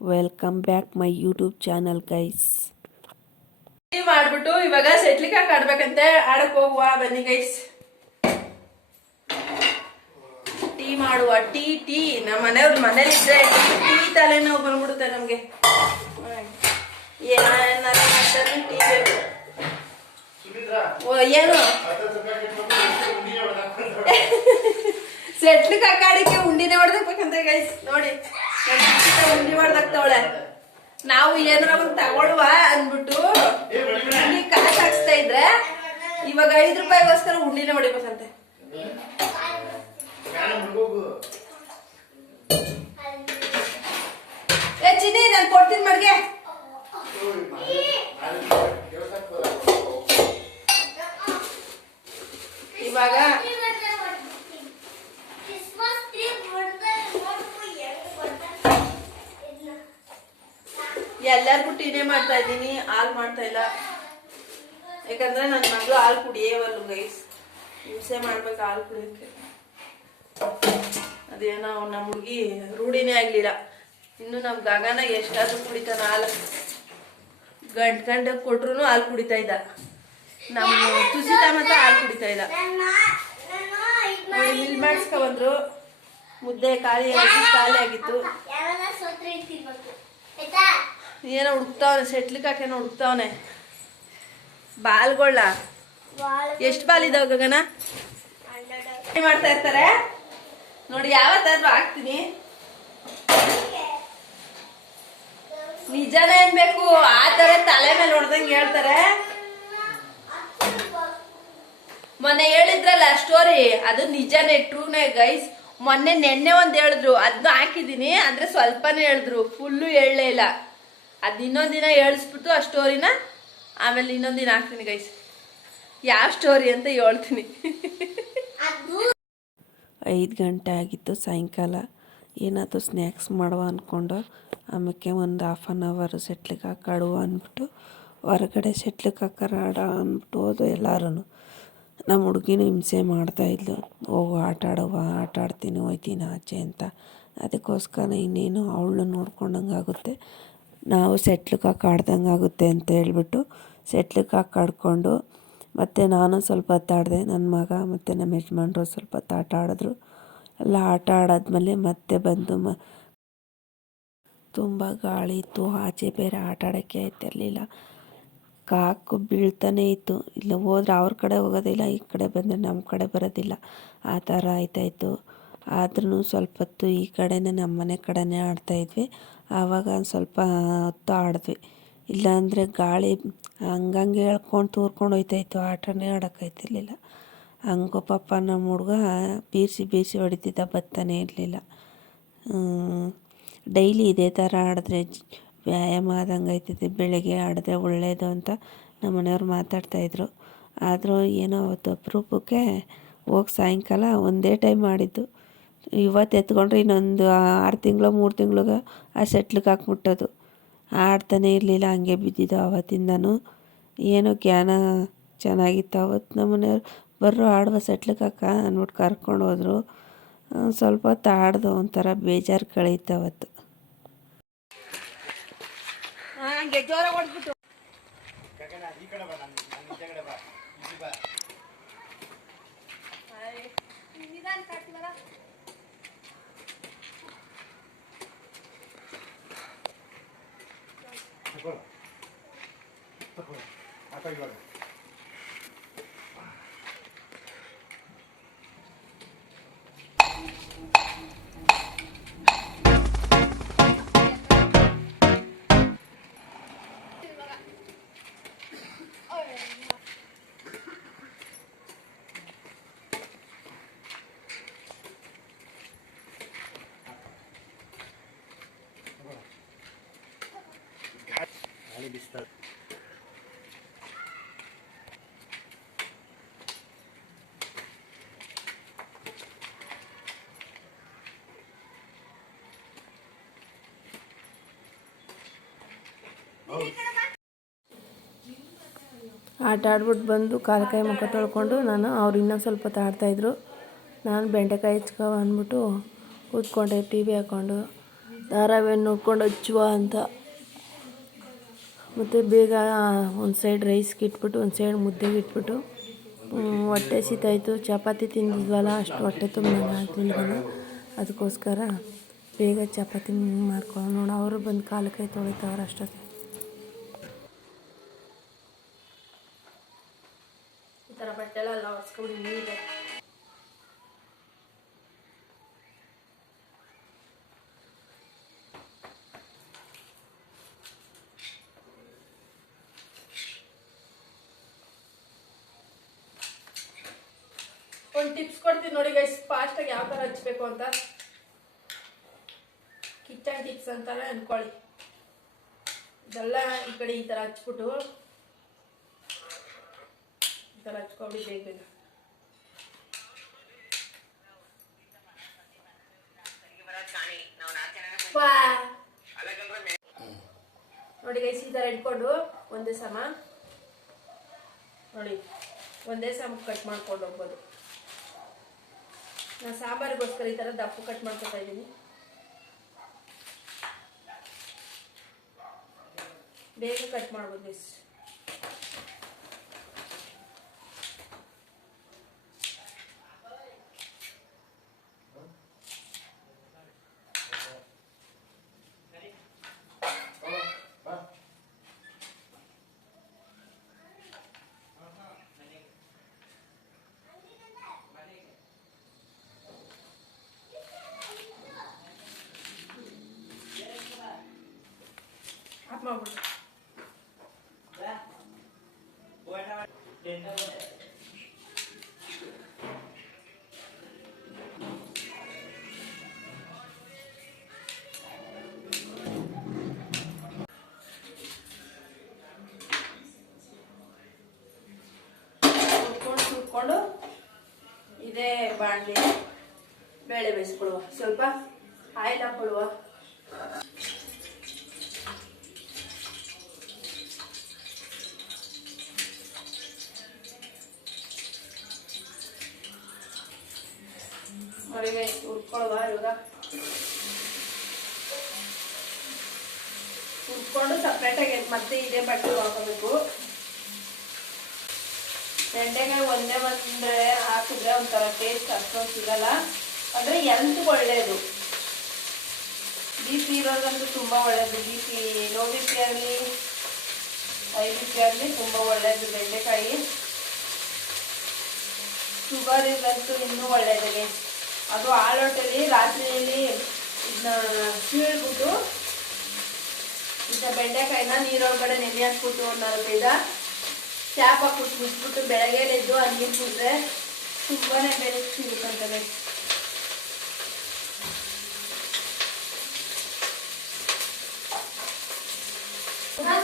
Welcome back my YouTube channel guys ಮಾಡ್ಬಿಟ್ಟು ಇವಾಗ ಸೆಟ್ಲಿಕ್ ಆಡ್ಬೇಕಂತೆ. ಆಡಕ್ ಹೋಗುವ, ಬನ್ನಿ ಗೈಸ್ ಟೀ ಮಾಡುವ, ಟೀ ಟೀ. ನಮ್ಮ ಮನೆಯವ್ರ ಮನೇಲಿ ಇದ್ರೆ ಟೀ ತಲೆನೋವು ಬಂದ್ಬಿಡುತ್ತೆ ನಮ್ಗೆ. ಟೀ ಏನು? ಸೆಟ್ಲಿಕ್ ಹಾಕಾಡಿಕೆ ಉಂಡಿನೇ ಹೊಡೆದಕ್ಬೇಕಂತ ಗೈಸ್ ನೋಡಿ. ಉಂಡಿ ನಾವು ಏನಾರ ಒಂದ್ ತಗೊಳ್ಳುವ ಅಂದ್ಬಿಟ್ಟು ಉಂಡಿ ಕಾಸು ಹಾಕ್ಸ್ತಾ ಇದ್ರೆ ಇವಾಗ ಐದು ರೂಪಾಯಿಗೋಸ್ಕರ ಉಂಡಿನೇ ಹೊಡಿಬೇಕಂತೆ. ಏ, ಚಿನ್ನಿ, ನಾನು ಕೊಡ್ತೀನಿ ಮಡ್ಗೆ. ಇವಾಗ ಎಲ್ಲಾರ್ಗು ಟೀನೇ ಮಾಡ್ತಾ ಇದ್ದೀನಿ, ಹಾಲು ಮಾಡ್ತಾ ಇಲ್ಲ. ಯಾಕಂದ್ರೆ ನನ್ನ ಮಗಳು ಹಾಲು ಕುಡಿಯೇವಲ್ಲು ಗೈಸ್ ಹಿಂಸೆ ಮಾಡ್ಬೇಕು ಹಾಲು ಕುಡಿಯೋಕೆ ಅದೇನೋ ನಮ್ಮ ಹುಡುಗಿ ರೂಢಿನೇ ಆಗ್ಲಿಲ್ಲ. ಇನ್ನು ನಮ್ಮ ಗಗನ ಎಷ್ಟಾದ್ರೂ ಕುಡಿತಾನ ಹಾಲು. ಗಂಟ್ ಗಂಟೆ ಕೊಟ್ರು ಹಾಲು ಕುಡಿತಾ ಇದ್ದ. ನಮ್ಮ ತುಸಿತ ಮಾತ್ರ ಹಾಲು ಕುಡಿತಾ ಇಲ್ಲ ಇಲ್ಲಿ ನಾನು ಇದ್ ನೋಡಿ ಮಿಲ್ ಮಾಡಿಸ್ಕೊ ಬಂದ್ರು. ಮುದ್ದೆ ಖಾಲಿ ಖಾಲಿ ಆಗಿತ್ತು. ಏನೋ ಹುಡುಕ್ತಾವನೆ? ಸೆಟ್ಲ್ ಹಾಕೇನೋ ಹುಡುಕ್ತಾವನೆ? ಬಾಲ್ಗೊಳ್ಳ? ಎಷ್ಟು ಬಾಲ್ ಇದಾವ ಗಗನ? ಮಾಡ್ತಾ ಇರ್ತಾರೆ? ನೋಡಿ ಯಾವತ್ತಾದ್ರೂ ಹಾಕ್ತೀನಿ. ನಿಜನೇ ಅನ್ಬೇಕು ಆ ತರ ತಲೆ ಮೇಲೆ ಹೊಡೆದಂಗೆ ಹೇಳ್ತಾರೆ. ಮೊನ್ನೆ ಹೇಳಿದ್ರಲ್ಲ ಸ್ಟೋರಿ ಅದು ನಿಜನೇ ಟ್ರೂನೇ ಗೈಸ್ ಮೊನ್ನೆ ನೆನ್ನೆ ಒಂದ್ ಹೇಳಿದ್ರು. ಅದನ್ನ ಹಾಕಿದೀನಿ ಅಂದ್ರೆ ಸ್ವಲ್ಪನೇ ಹೇಳಿದ್ರು. ಫುಲ್ಲು ಹೇಳಲೇ ಇಲ್ಲ. ಅದ್ ಇನ್ನೊಂದು ದಿನ ಹೇಳಿಸ್ಬಿಟ್ಟು ಆ ಸ್ಟೋರಿನ ಆಮೇಲೆ ಇನ್ನೊಂದು ದಿನ ಹಾಕ್ತೀನಿ ಗೈಸ್ ಯಾವ ಸ್ಟೋರಿ ಅಂತ ಹೇಳ್ತೀನಿ. ಐದು ಗಂಟೆ ಆಗಿತ್ತು ಸಾಯಂಕಾಲ. ಏನಾದರೂ ಸ್ನ್ಯಾಕ್ಸ್ ಮಾಡುವ ಅಂದ್ಕೊಂಡು ಆಮೇಲೆ ಒಂದು ಹಾಫ್ ಆನ್ ಅವರ್ ಸೆಟ್ಲಿಗೆ ಹಾಕಾಡುವ ಅಂದ್ಬಿಟ್ಟು ಹೊರಗಡೆ ಸೆಟ್ಲಿಗೆ ಹಾಕಾರ ಆಡ ಅಂದ್ಬಿಟ್ಟು ಹೋದು ಎಲ್ಲರೂ ನಮ್ಮ ಹುಡುಗಿನೂ ಹಿಂಸೆ ಮಾಡ್ತಾಯಿದ್ಲು ಹೋಗು, ಆಟ ಆಡುವ, ಆಟ ಆಡ್ತೀನಿ, ಹೋಯ್ತೀನಿ ಆಚೆ ಅಂತ. ಅದಕ್ಕೋಸ್ಕರ ಇನ್ನೇನು ಅವಳು ನೋಡ್ಕೊಂಡಂಗೆ ಆಗುತ್ತೆ ನಾವು ಸೆಟ್ಲಿಗೆ ಕಾಕ್ ಆಡ್ದಂಗೆ ಆಗುತ್ತೆ ಅಂತ ಹೇಳ್ಬಿಟ್ಟು ಸೆಟ್ಲಿಗೆ ಕಾಕ್ ಆಡ್ಕೊಂಡು ಮತ್ತು ನಾನು ಸ್ವಲ್ಪ ಹೊತ್ತು ನನ್ನ ಮಗ ಮತ್ತು ನಮ್ಮ ಯಜಮಾನ್ರು ಸ್ವಲ್ಪ ಹೊತ್ತು ಆಟ ಆಡಿದ್ರು. ಎಲ್ಲ ಆಟ ಆಡಾದ್ಮೇಲೆ ಮತ್ತೆ ಬಂದು ಮ ತುಂಬ ಗಾಳಿ ಇತ್ತು. ಆಚೆ ಬೇರೆ ಆಟ ಆಡೋಕ್ಕೆ ಆಯ್ತಿರಲಿಲ್ಲ ಕಾಕು ಬೀಳ್ತಾನೆ ಇತ್ತು. ಇಲ್ಲ ಹೋದ್ರೆ ಅವ್ರ ಕಡೆ ಹೋಗೋದಿಲ್ಲ, ಈ ಕಡೆ ಬಂದರೆ ನಮ್ಮ ಕಡೆ ಬರೋದಿಲ್ಲ. ಆ ಥರ ಆಯ್ತಾಯಿತ್ತು ಆದ್ರೂ ಸ್ವಲ್ಪ ಹೊತ್ತು ಈ ಕಡೆನೇ, ನಮ್ಮ ಮನೆ ಕಡೆನೇ ಆಡ್ತಾಯಿದ್ವಿ ಆವಾಗ ಒಂದು ಸ್ವಲ್ಪ ಹೊತ್ತು ಆಡಿದ್ವಿ. ಇಲ್ಲಾಂದರೆ ಗಾಳಿ ಹಂಗಂಗೆ ಹೇಳ್ಕೊಂಡು ತೂರ್ಕೊಂಡು ಹೋಯ್ತಾಯಿತ್ತು ಆಟನೇ ಆಡೋಕ್ಕಾಯ್ತಿರ್ಲಿಲ್ಲ. ಹಂಗೋ ಪಾಪ ನಮ್ಮ ಹುಡುಗ ಬೀರ್ಸಿ ಬೀರ್ಸಿ ಹೊಡಿತಿದ್ದ ಬರ್ತಾನೆ ಇರಲಿಲ್ಲ. ಡೈಲಿ ಇದೇ ಥರ ಆಡಿದ್ರೆ ವ್ಯಾಯಾಮ ಆದಂಗೆ ಆಯ್ತದೆ. ಬೆಳಗ್ಗೆ ಆಡಿದ್ರೆ ಒಳ್ಳೆಯದು ಅಂತ ನಮ್ಮ ಮನೆಯವ್ರು ಮಾತಾಡ್ತಾಯಿದ್ರು ಆದರೂ ಏನೋ ಅವತ್ತು ಅಪರೂಪಕ್ಕೆ ಹೋಗಿ ಸಾಯಂಕಾಲ ಒಂದೇ ಟೈಮ್ ಮಾಡಿದ್ದು ಇವತ್ತು ಎತ್ಕೊಂಡ್ರೆ ಇನ್ನೊಂದು ಆರು ತಿಂಗಳು ಮೂರು ತಿಂಗಳಿಗೆ ಆ ಸೆಟ್ಲಿಗೆ ಹಾಕ್ಬಿಟ್ಟದು. ಆಡ್ತಾನೆ ಇರಲಿಲ್ಲ ಹಂಗೆ ಬಿದ್ದಿದ್ದು ಆವತ್ತಿಂದನೂ ಏನೋ ಜ್ಞಾನ ಚೆನ್ನಾಗಿತ್ತು ಅವತ್ತು. ನಮ್ಮ ಮನೆಯವ್ರು ಬರ್ರು ಆಡುವ ಸೆಟ್ಲಿಗೆ ಹಾಕ ಅಂದ್ಬಿಟ್ಟು ಕರ್ಕೊಂಡು ಹೋದರು. ಸ್ವಲ್ಪ ಹೊತ್ತು ಆಡ್ದು ಒಂಥರ ಬೇಜಾರು ಕಳೀತು ಅವತ್ತು. ಹಂಗೆ ほら。ほら。赤いわね。ಆಟ ಆಡ್ಬಿಟ್ಟು ಬಂದು ಕಾಲು ಕೈ ಮುಖ ತೊಳ್ಕೊಂಡು ನಾನು ಅವ್ರು ಇನ್ನೊಂದು ಸ್ವಲ್ಪ ಹೊತ್ತು ಆಡ್ತಾಯಿದ್ರು ನಾನು ಬೆಂಡೆಕಾಯಿ ಹೆಚ್ಕೋ ಅಂದ್ಬಿಟ್ಟು ಕೂತ್ಕೊಂಡೆ, ಟಿ ವಿ ಹಾಕ್ಕೊಂಡು. ಧಾರಾವಾಹಿ ನೋಡ್ಕೊಂಡು ಹಚ್ಚುವ ಅಂತ. ಮತ್ತು ಬೇಗ ಒಂದು ಸೈಡ್ ರೈಸ್ಗೆ ಇಟ್ಬಿಟ್ಟು, ಒಂದು ಸೈಡ್ ಮುದ್ದೆಗೆ ಇಟ್ಬಿಟ್ಟು ಹೊಟ್ಟೆ ಹಸಿತಾಯಿತು. ಚಪಾತಿ ತಿಂದಿದ್ವಲ್ಲ, ಅಷ್ಟು ಹೊಟ್ಟೆ ತುಂಬ ತಿಂದಿಲ್ಲ ಅದಕ್ಕೋಸ್ಕರ ಬೇಗ ಚಪಾತಿ ಮಾಡ್ಕೊಳ್ಳೋಣ ನೋಡು, ಅವರು ಬಂದು ಕಾಲು ಕೈ ತೊಳಿತಾವ್ರೆ ಅಷ್ಟೊತ್ತಿಗೆ ಈ ಥರ ಬಟ್ಟೆ ಎಲ್ಲ ಒರೆಸ್ಕೊಂಡು ನೀಟಾಗಿ ಒಂದು ಟಿಪ್ಸ್ ಕೊಡ್ತೀನಿ ನೋಡಿ ಗೈಸ್ ಫಾಸ್ಟಾಗಿ ಯಾವ ಥರ ಹಚ್ಬೇಕು ಅಂತ. ಕಿಚನ್ ಟಿಪ್ಸ್ ಅಂತಾನೆ ಅಂದ್ಕೊಳ್ಳಿ ಇದೆಲ್ಲ ಈ ಕಡೆ ಈ ಥರ ಹಚ್ಬಿಟ್ಟು ಈ ಥರ ನೋಡಿ ಗೈಸ್ ಈ ಥರ ಇಟ್ಕೊಂಡು ಒಂದೇ ಸಮ. ನೋಡಿ, ಒಂದೇ ಸಮ ಕಟ್ ಮಾಡ್ಕೊಂಡು ಹೋಗ್ಬೋದು. ನಾನು ಸಾಂಬಾರಿಗೋಸ್ಕರ ಈ ಥರ ದಪ್ಪ ಕಟ್ ಮಾಡ್ಕೊತಾ ಇದ್ದೀನಿ. ಬೇಗ ಕಟ್ ಮಾಡ್ಬೋದು ಗೈಸ್ ಆಫ್ ಮಾಡ್ಬಿಡು ಹುರ್ಕೊಂಡು ಹುರ್ಕೊಂಡು ಇದೇ ಬಾಣಲಿ ಬೇಳೆ ಬೇಯಿಸ್ಕೊಳುವ ಸ್ವಲ್ಪ ಆಯಿಲ್ ಹಾಕೊಳ್ಳುವ ಹುರ್ಕೊಂಡು ಸಪ್ರೇಟಾಗಿ ಮತ್ತೆ ಇದೇ ಬಟ್ಟೆ ಹಾಕೋಬೇಕು. ಬೆಂಡೆಕಾಯಿ ಒಂದೇ ಒಂದೇ ಹಾಕಿದ್ರೆ ಒಂಥರ ಟೇಸ್ಟ್ ಅಷ್ಟೊಂದು ಸಿಗಲ್ಲ. ಅಂದ್ರೆ ಎಲ್ತ್ ಒಳ್ಳೇದು. ಬಿ ಪಿ ಇರೋದಂತೂ ತುಂಬ ಒಳ್ಳೇದು. B P low B P ಆಗಲಿ ಐ ಬಿ ಆಗಲಿ ತುಂಬ ಒಳ್ಳೇದು ಬೆಂಡೆಕಾಯಿ. ಶುಗರ್ ಇದ್ದಂತೂ ಇನ್ನೂ ಒಳ್ಳೇದಿದೆ. ಅದು ಆಲೋಟಲ್ಲಿ ರಾತ್ರಿಯಲ್ಲಿ ಇದನ್ನ ಸೀಳ್ಬಿಟ್ಟು ಇದನ್ನ ಬೆಂಡೆಕಾಯಿನ ನೀರೊಳಗಡೆ ನೆನೆ ಹಾಕ್ಬಿಟ್ಟು ಒಂದು ಬೇಗ ಚಾಪ್ ಹಾಕ್ಬಿಟ್ಟು ಮುಚ್ಬಿಟ್ಟು ಬೆಳಗ್ಗೆ ಎದ್ದು ಆ ನೀರು ಕುಡಿದ್ರೆ ತುಂಬಾನೇ ಬೆಲೆ ಸಿಗುತ್ತಂತವೆ.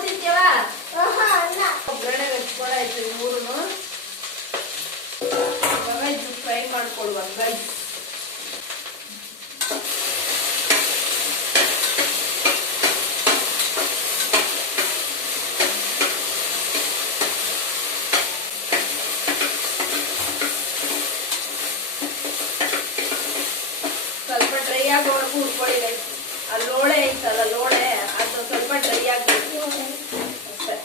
ತಿಂತೀವಾ ಒಗ್ಗರಣೆ ಹಚ್ಕೊಳಾಯ್ತು ಮೂರು ಇವಾಗ ಇದು ಫ್ರೈ ಮಾಡ್ಕೊಡುವ ಗೈಸ್ ಸ್ವಲ್ಪ ಡ್ರೈ ಆಗೋವರೆಗೂ ಹುರ್ಕೊಳ್ಳಿ ಗೈಸ್ ಆ ಲೋಳೆ ಐತಲ್ಲ ಲೋಳೆ ಅದು ಸ್ವಲ್ಪ ಡ್ರೈ ಆಗಬೇಕು ಅಷ್ಟೇ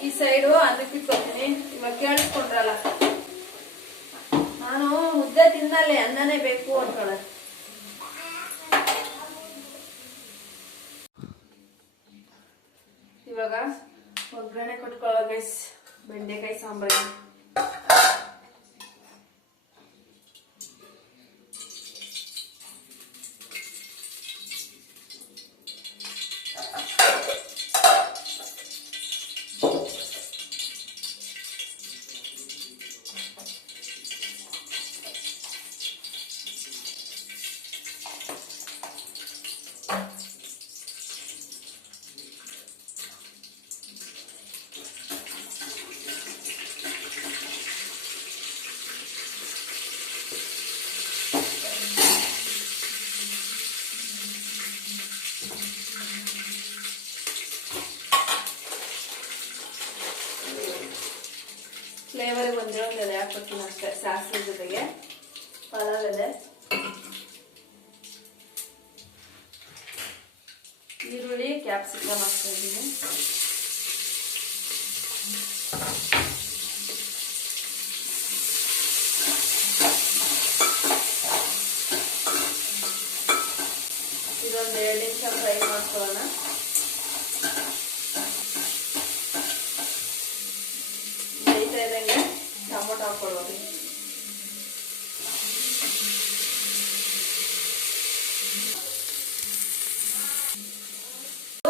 ಈ ಸೈಡು ಅದಕ್ಕೆ ಇಟ್ಕೊತೀನಿ ಇವಾಗ ಕೇಳಿಸ್ಕೊಂಡ್ರಲ್ಲ. ನಾನು ಮುದ್ದೆ ತಿನ್ನಲ್ಲೇ ಅನ್ನನೇ ಬೇಕು ಅನ್ಕೊಳ್ಳ ಇವಾಗ ಒಗ್ಗರಣೆ ಕೊಟ್ಕೊಳ್ಳೋ ಗೈಸ್ ಬೆಂಡೆಕಾಯಿ ಸಾಂಬಾರು. ಫ್ಲೇವರ್ ಬಂದ್ರೆ ಒಂದು ಎಲೆ ಹಾಕ್ಕೊತೀನಿ ಅಷ್ಟೇ ಸಾಸಿವೆ ಜೊತೆಗೆ ಪಲಾವ್ ಎಲೆ ಈರುಳ್ಳಿ ಕ್ಯಾಪ್ಸಿಕಮ್ ಹಾಕ್ತಾ ಇದ್ದೀನಿ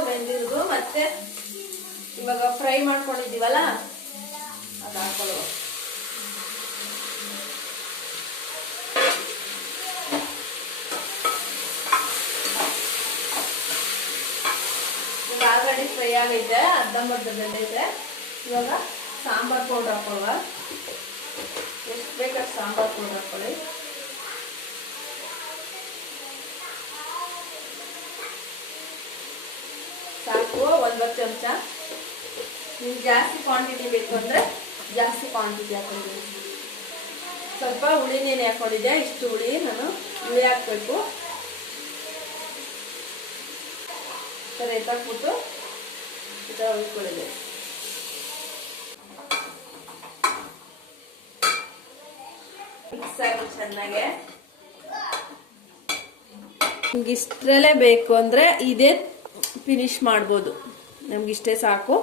ಬೆಂದಿರೋದು, ಮತ್ತೆ ಇವಾಗ ಫ್ರೈ ಮಾಡ್ಕೊಂಡಿದ್ದೀವಲ್ಲ? ಅದು ಹಾಕೊಳ್ಳುವ. ಆಲ್ರೆಡಿ ಫ್ರೈ ಆಗೈತೆ ಅರ್ಧಂಬರ್ಧ ಇದೆ. ಇವಾಗ ಸಾಂಬಾರ್ ಪೌಡರ್ ಹಾಕೊಳ್ಳುವ. ಎಷ್ಟು ಬೇಕಾದ್ರೆ ಸಾಂಬಾರ್ ಪೌಡರ್ ಹಾಕೊಳ್ಳಿ ಸಾಕು ಒಂಬತ್ತು ಚಮಚ ನಿಮ್ಗೆ ಜಾಸ್ತಿ ಕ್ವಾಂಟಿಟಿ ಬೇಕು ಅಂದರೆ ಜಾಸ್ತಿ ಕ್ವಾಂಟಿಟಿ ಹಾಕೊಂಡಿದ್ದೀನಿ ಸ್ವಲ್ಪ ಹುಳಿ ನೀನು ಹಾಕೊಂಡಿದ್ದೆ ಇಷ್ಟು ಹುಳಿ ನಾನು ಹುಳಿ ಹಾಕ್ಬೇಕು. ಸರಿ ಎತ್ತಾಕ್ಬಿಟ್ಟು ಈ ಥರ ಮಿಕ್ಸ್ ಆಗಿ ಚೆನ್ನಾಗೆ. ನಿಮ್ಗೆ ಇಷ್ಟರಲ್ಲೇ ಬೇಕು ಅಂದರೆ ಇದೇ ಫಿನಿಶ್ ಮಾಡ್ಬೋದು. ನಮ್ಗೆ ಇಷ್ಟೇ ಸಾಕು.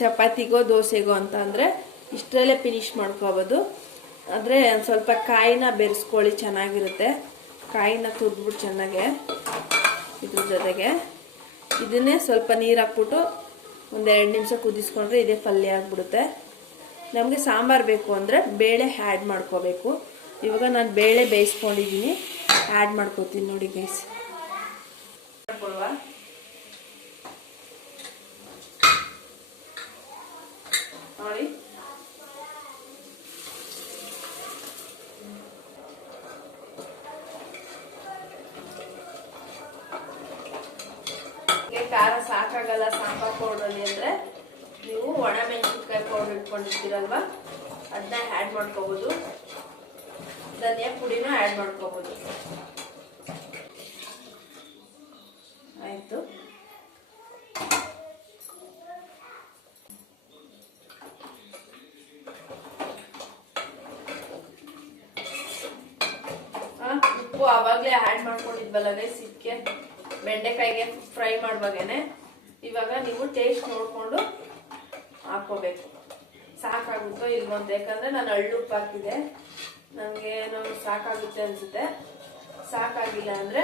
ಚಪಾತಿಗೋ, ದೋಸೆಗೋ ಅಂತ ಅಂದರೆ ಇಷ್ಟರಲ್ಲೇ ಫಿನಿಶ್ ಮಾಡ್ಕೋಬೋದು. ಆದರೆ ಒಂದು ಸ್ವಲ್ಪ ಕಾಯಿನ ಬೆರೆಸ್ಕೊಳ್ಳಿ, ಚೆನ್ನಾಗಿರುತ್ತೆ. ಕಾಯಿನ ತುರಿದ್ಬಿಟ್ಟು ಚೆನ್ನಾಗೆ ಇದ್ರ ಜೊತೆಗೆ. ಇದನ್ನೇ ಸ್ವಲ್ಪ ನೀರು ಹಾಕ್ಬಿಟ್ಟು ಒಂದೆರಡು ನಿಮಿಷ ಕುದಿಸ್ಕೊಂಡ್ರೆ ಇದೇ ಪಲ್ಯ ಆಗಿಬಿಡುತ್ತೆ. ನಮಗೆ ಸಾಂಬಾರು ಬೇಕು ಅಂದರೆ ಬೇಳೆ ಆ್ಯಡ್ ಮಾಡ್ಕೋಬೇಕು. ಇವಾಗ ನಾನು ಬೇಳೆ ಬೇಯಿಸ್ಕೊಂಡಿದ್ದೀನಿ ಆ್ಯಡ್ ಮಾಡ್ಕೋತೀನಿ ನೋಡಿ ಗೈಸ್ ನೋಡಿ. ಖಾರ ಸಾಕಾಗಲ್ಲ ಸಾಂಬಾರ್ ಪೌಡ್ರಲ್ಲಿ ಅಂದ್ರೆ ನೀವು ಒಣ ಮೆಣಸಿನ್ಕಾಯಿ ಪೌಡರ್ ಇಟ್ಕೊಂಡಿರ್ತೀರಲ್ವಾ? ಅದನ್ನ ಆ್ಯಡ್ ಮಾಡ್ಕೋಬೋದು. ಧನಿಯಾ ಪುಡಿನ ಆ್ಯಡ್ ಮಾಡ್ಕೋಬೋದು. ಆಯಿತು. ಉಪ್ಪು ಆವಾಗಲೇ ಆ್ಯಡ್ ಮಾಡ್ಕೊಂಡಿದ್ವಲ್ಲ ಗೈಸ್ ಇದಕ್ಕೆ ಬೆಂಡೆಕಾಯಿಗೆ ಫ್ರೈ ಮಾಡುವಾಗೇನೆ. ಇವಾಗ ನೀವು ಟೇಸ್ಟ್ ನೋಡಿಕೊಂಡು ಹಾಕೋಬೇಕು ಸಾಕಾಗುತ್ತೋ ಇಲ್ವೋ ಅಂತ. ಯಾಕಂದ್ರೆ ನಾನು ಹಳ್ಳುಪ್ಪು ಹಾಕಿದೆ. ನನಗೆ ಏನೋ ಸಾಕಾಗುತ್ತೆ ಅನ್ಸುತ್ತೆ. ಸಾಕಾಗಿಲ್ಲ ಅಂದರೆ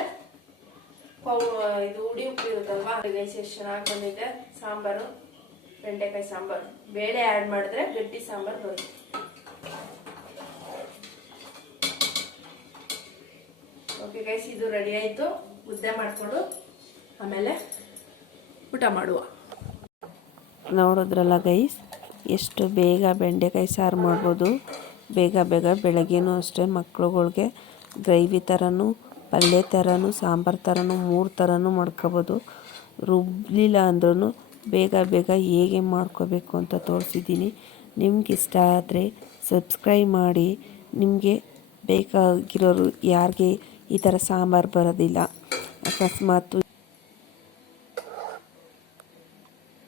ಇದು ಉಡಿ ಉಪ್ಪು ಇರುತ್ತಲ್ವಾ? ಗೈಸ್ ಎಷ್ಟು ಚೆನ್ನಾಗಿ ಬಂದಿದೆ. ಸಾಂಬಾರು, ಬೆಂಡೆಕಾಯಿ ಸಾಂಬಾರು. ಬೇಳೆ ಆ್ಯಡ್ ಮಾಡಿದ್ರೆ ಗಟ್ಟಿ ಸಾಂಬಾರು ಬರುತ್ತೆ. ಓಕೆ ಗೈಸ್ ಇದು ರೆಡಿ ಆಯಿತು. ಮುದ್ದೆ ಮಾಡಿಕೊಂಡು ಆಮೇಲೆ ಊಟ ಮಾಡುವ. ನೋಡಿದ್ರಲ್ಲ ಗೈಸ್ ಎಷ್ಟು ಬೇಗ ಬೆಂಡೆಕಾಯಿ ಸಾರು ಮಾಡ್ಬೋದು. ಬೇಗ ಬೇಗ ಬೆಳಗ್ಗೆನೂ ಅಷ್ಟೇ ಮಕ್ಕಳುಗಳಿಗೆ ಗ್ರೇವಿ ಥರನೂ ಪಲ್ಯ ಥರನೂ ಸಾಂಬಾರು ಥರನೂ ಮೂರು ಥರನೂ ಮಾಡ್ಕೋಬೋದು. ರುಬ್ಬಲಿಲ್ಲ ಅಂದ್ರೂ ಬೇಗ ಬೇಗ ಹೇಗೆ ಮಾಡ್ಕೋಬೇಕು ಅಂತ ತೋರಿಸಿದ್ದೀನಿ. ನಿಮ್ಗೆ ಇಷ್ಟ ಆದರೆ ಸಬ್ಸ್ಕ್ರೈಬ್ ಮಾಡಿ. ನಿಮಗೆ ಬೇಕಾಗಿರೋರು ಯಾರಿಗೆ ಈ ಥರ ಸಾಂಬಾರು ಬರೋದಿಲ್ಲ. ಅಕಸ್ಮಾತ್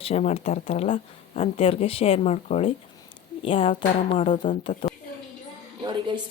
ಶೇರ್ ಮಾಡ್ತಾ ಇರ್ತಾರಲ್ಲ ಅಂಥವ್ರಿಗೆ ಶೇರ್ ಮಾಡ್ಕೊಳ್ಳಿ. ಯಾವ ಥರ ಮಾಡೋದು ಅಂತ ತೋ ನೋಡಿ ಗೈಸ್